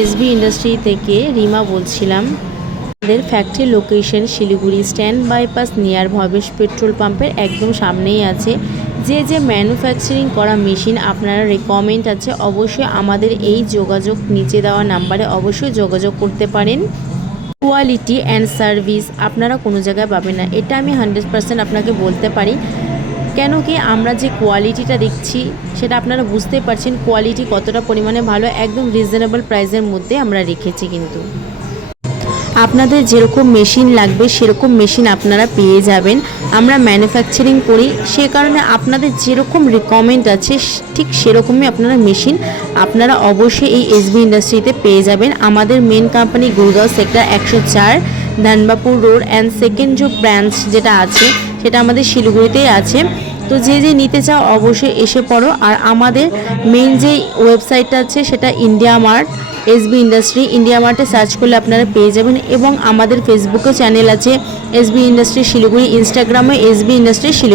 SB industry থেকে রিমা বলছিলাম। আমাদের factory location Siliguri stand bypass near Bhabesh petrol পাম্পের একদম সামনেই আছে। যে ম্যানুফ্যাকচারিং করা মেশিন আপনারা রিকমেন্ড আছে, অবশ্যই আমাদের এই যোগাযোগ নিচে দেওয়া নাম্বারে অবশ্যই যোগাযোগ করতে পারেন। কোয়ালিটি অ্যান্ড সার্ভিস আপনারা কোনো জায়গায় পাবেন না, এটা আমি 100% আপনাকে বলতে পারি। কেন কি আমরা যে কোয়ালিটিটা দেখছি সেটা আপনারা বুঝতেই পারছেন কোয়ালিটি কতটা পরিমাণে ভালো, একদম রিজনেবল প্রাইসের মধ্যে আমরা রেখেছি। কিন্তু আপনাদের যেরকম মেশিন লাগবে সেরকম মেশিন আপনারা পেয়ে যাবেন। আমরা ম্যানুফ্যাকচারিং করি, সে কারণে আপনাদের যেরকম রিকমেন্ড আছে ঠিক সেরকমই আপনারা মেশিন আপনারা অবশ্যই এই এসবি ইন্ডাস্ট্রিতে পেয়ে যাবেন। আমাদের মেন কোম্পানি গুরগাঁও সেক্টর 104 ধানবাপুর রোড অ্যান্ড সেকেন্ড যে ব্রাঞ্চ যেটা আছে সেটা আমাদের শিলিগুড়িতেই আছে। তো যে নিতে চাও অবশ্যই এসে পড়ো। আর আমাদের মেন যে ওয়েবসাইটটা আছে সেটা India Mart SB industry, India মার্টে সার্চ করলে আপনারা পেয়ে যাবেন। এবং আমাদের ফেসবুকে চ্যানেল আছে এসবি ইন্ডাস্ট্রি শিলিগুড়ি, ইনস্টাগ্রামে এসবি ইন্ডাস্ট্রি শিলিগুড়ি।